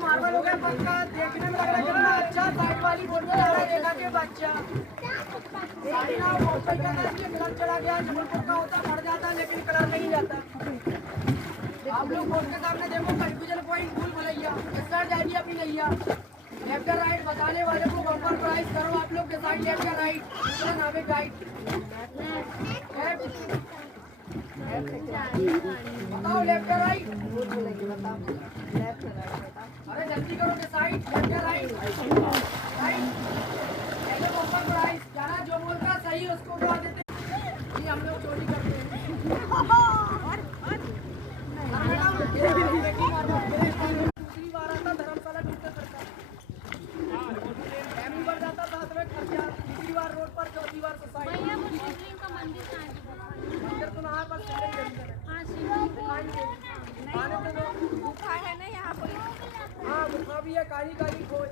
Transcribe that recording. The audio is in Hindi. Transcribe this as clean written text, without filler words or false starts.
मार्बल हो गया पक्का, देखने में लग रहा है कितना अच्छा। साइड वाली बोर्ड में लग रहा है रेखा के बच्चा। साड़ी ना मोबाइल का ना ये कलर चला गया, जबलपुर का होता भर जाता लेकिन कलर नहीं जाता। आप लोग बोर्ड के सामने देखो कंफ्यूजन पॉइंट भूल भुलैया स्टार्ट जाएगी अपनी नैया। लेफ्ट या राइट बताने वाले को बम्पर प्राइस करो आप लोग डिसाइड, लेफ्ट या राइट दूसरा नामे गाइड। बताओ लेफ्ट या राइट, अरे जल्दी करो डिसाइड, लेफ्ट या राइट। राइट पहले बम्पर प्राइस जाना, जो बोलता सही उसको उठा देते। ये हम लोग चोरी करते हैं। दूसरी बार आता धर्मशाला ढूंढते सरकार, फैमिली बढ़ जाता साथ में खर्चा। तीसरी बार रोड पर, चौथी बार सोसाइटी। मंदिर तो नहा पर गुफा है ना यहाँ कोई? हाँ गुफा भी है, काली काली खोज।